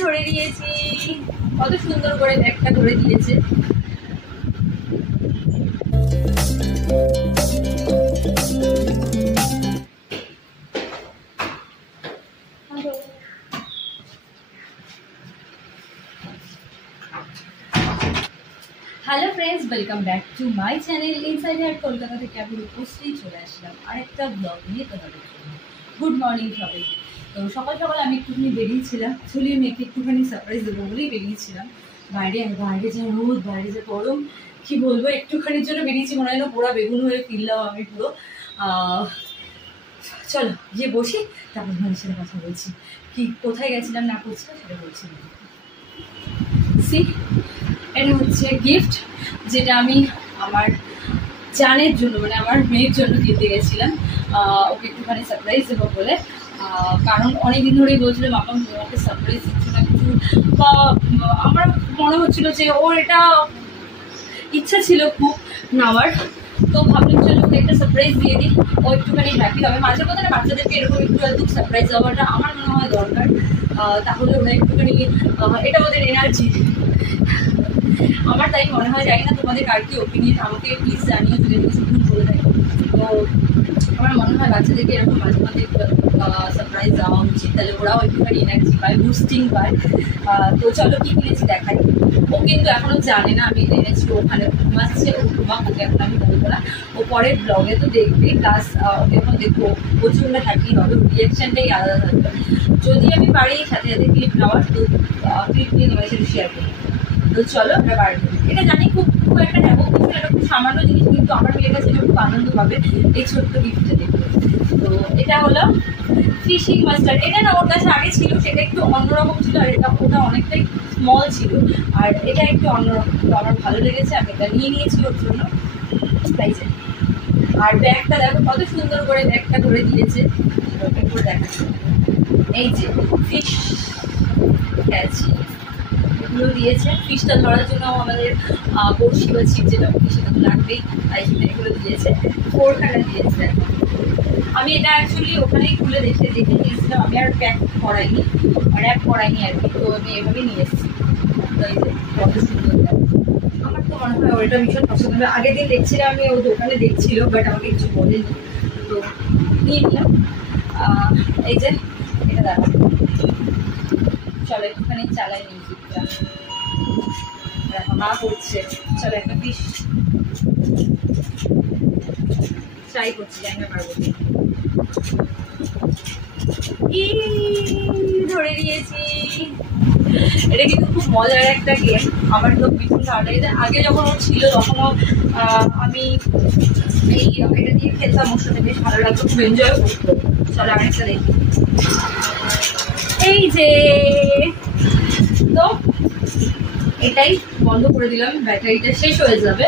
ধরে দিয়েছি, কত সুন্দর করে ব্যাগটা ধরে দিয়েছে। Hello friends, welcome back to my channel inside heart. Kolkata থেকে আমি উপস্থিত চলে আসলাম আরেকটা ব্লগ নিয়ে তোমাদের জন্য। গুড মর্নিং সবাইকে। তো সকাল সকাল আমি একটুখানি বেরিয়েছিলাম, অ্যাকচুয়ালি মেয়েকে একটুখানি সারপ্রাইজ দেবো বলেই বেরিয়েছিলাম। বাইরে যা রোদ, বাইরে যা গরম, কী বলবো, একটুখানির জন্য বেরিয়েছি, মনে হয় না পুরো বেগুন হয়ে ফিরলাম আমি পুরো। চলো গিয়ে বসি, তারপর তোমাদের সাথে কথা বলছি। কি কোথায় গেছিলাম না করছিলাম সেটা বলছি। সি, এটা হচ্ছে গিফট, যেটা আমি আমার জানের জন্য, মানে আমার মেয়ের জন্য দিতে গেছিলাম। ওকে একটুখানি সারপ্রাইজ দেবো বলে, কারণ অনেকদিন ধরেই বলছিল মামা তোমাকে সারপ্রাইজ দিচ্ছ না কিছু, বা আমার মনে হচ্ছিল যে ওর এটা ইচ্ছা ছিল খুব নেওয়ার। তো ভাবলাম চলো ওকে একটা সারপ্রাইজ দিয়ে দিই, ও একটুখানি হ্যাপি হবে। মাঝে মধ্যে বাচ্চাদেরকে এরকম একটু সারপ্রাইজ দেওয়াটা আমার মনে হয় দরকার, তাহলে ওরা একটুখানি এটা ওদের এনার্জি, আমার তাই মনে হয়। জানি না তোমাদের কার কি ওপিনিয়ন, আমাকে প্লিজ জানিও যদি কিছু ভুল বলে থাকি। তো আমার মনে হয় বাচ্চাদেরকে এরকম মাঝে মাঝে সারপ্রাইজ দেওয়া উচিত, তাহলে ওরাও একটুখানি এনার্জি পায়, বুস্টিং পায়। তো চলো কি কিনেছি দেখাই। ও কিন্তু এখনো জানে না আমি এনেছি, ওখানে ঘুমাচ্ছে, ও ঘুমা, ওকে এখন আমি বলবো না, ও পরের ব্লগে তো দেখবে। প্লাস ওকে এখন দেখবো প্রচুর হ্যাপি হবে, রিয়াকশানটাই আলাদা থাকবে। যদি আমি পারি সাথে সাথে ক্লিপ নেওয়ার, তো ক্লিপ নিয়ে তোমার সাথে শেয়ার করি। তো চলো আমরা বার করি। এটা জানি খুব খুব একটা নেবো, কিন্তু এটা খুব সামান্য জিনিস, কিন্তু আমার মেয়ের কাছে এটা খুব আনন্দ পাবে এই ছোট্ট গিফটটা দেখতে। তো এটা হলো ফিশিং মাস্টার। এটা না ওর কাছে আগে ছিল, সেটা একটু অন্যরকম ছিল, আর এটা ওটা অনেকটাই স্মল ছিল, আর এটা একটু অন্যরকম। তো আমার ভালো লেগেছে, আমি এটা নিয়ে নিয়েছি ওর জন্য। প্রাইজে আর ব্যাগটা দেখো কত সুন্দর করে ব্যাগটা করে দিয়েছে, ওটা করে দেখাচ্ছি। এই যে ফিশ ক্যাচি এগুলো দিয়েছে, ফিশটা ধরার জন্য আমাদের বড়শি বা ছিপ যেটা সেটা তো লাগবেই, তাই সেটা এগুলো দিয়েছে। ফোরখানা দিয়েছে। আমি এটা অ্যাকচুয়ালি ওখানেই খুলে দেখে নিয়েছিলাম, আমি আর প্যাক করাইনি, র্যাপ করাইনি আর কি। তো আমি এভাবেই নিয়ে এসেছি। কত সুন্দর আমার তো মনে হয় ওটা ভীষণ পছন্দ হবে। আগের দিন দেখছিলাম আমি, ও দোকানে দেখছিল, বাট আমাকে কিছু বলেনি, তো নিয়ে নিলাম। এই যে এটা দেখো, চলো একটুখানি চালাই মিউজিকটা, মা করছে। চলো একটা পিস ট্রাই করছি, জানি না পারবো কি। ধরে দিয়েছি। এটা কিন্তু খুব মজার একটা গেম, আমার তো ভীষণ ভালো লাগে। আগে যখন ও ছিল তখনও আমি এই এটা দিয়ে খেলতাম, ওর সাথে বেশ ভালো লাগতো, খুব এনজয় করতো। চলো আরেকটা দেখি। এই যে, তো এটাই বন্ধ করে দিলাম, ব্যাটারিটা শেষ হয়ে যাবে।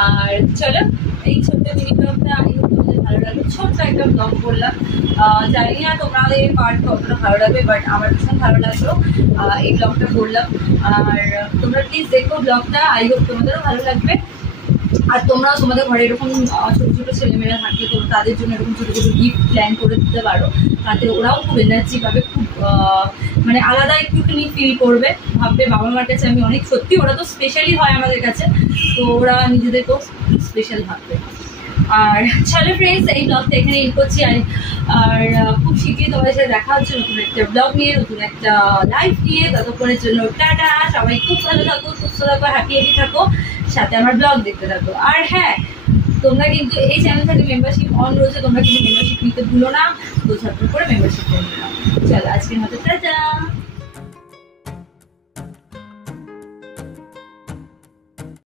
আর চলো এই ছোট্ট মিনি ব্লগটা তোমাদের ভালো লাগবে, ছোট্ট একটা ব্লগ করলাম। জানি না তোমাদের পার্ট কতটা ভালো লাগবে, বাট আমার ভীষণ ভালো লাগলো এই ব্লগটা করলাম। আর তোমরা প্লিজ দেখো ব্লগটা, আই হোপ তোমাদেরও ভালো লাগবে। আর তোমরাও তোমাদের ঘরে এরকম ছোটো ছোটো ছেলেমেয়েরা থাকলে তো তাদের জন্য এরকম ছোটো ছোটো গিফট প্ল্যান করে দিতে পারো, তাতে ওরাও খুব এনার্জি পাবে, খুব মানে আলাদা একটুখানি ফিল করবে, ভাববে বাবা মার কাছে আমি অনেক, সত্যি ওরা তো স্পেশালি হয় আমাদের কাছে, তো ওরা নিজেদেরকেও স্পেশাল ভাববে। আর চলো ফ্রেন্ডস, এই ব্লগটা এখানে এন্ড করছি। আর খুব শীঘ্রই তোমাদের সাথে দেখা হচ্ছে নতুন একটা ব্লগ নিয়ে, নতুন একটা লাইফ নিয়ে। ততক্ষণের জন্য টাটা, সবাই খুব ভালো থাকো, সুস্থ থাকো, হ্যাপি থাকো, সাথে আমার ব্লগ দেখতে থাকো। আর হ্যাঁ, তোমরা কিন্তু এই চ্যানেল থেকে মেম্বারশিপ অন রয়েছে, তোমরা কিন্তু মেম্বারশিপ নিতে ভুলো না, তো ঝটপট করে মেম্বারশিপ করে নিলাম। চলো আজকের মতো টাটা।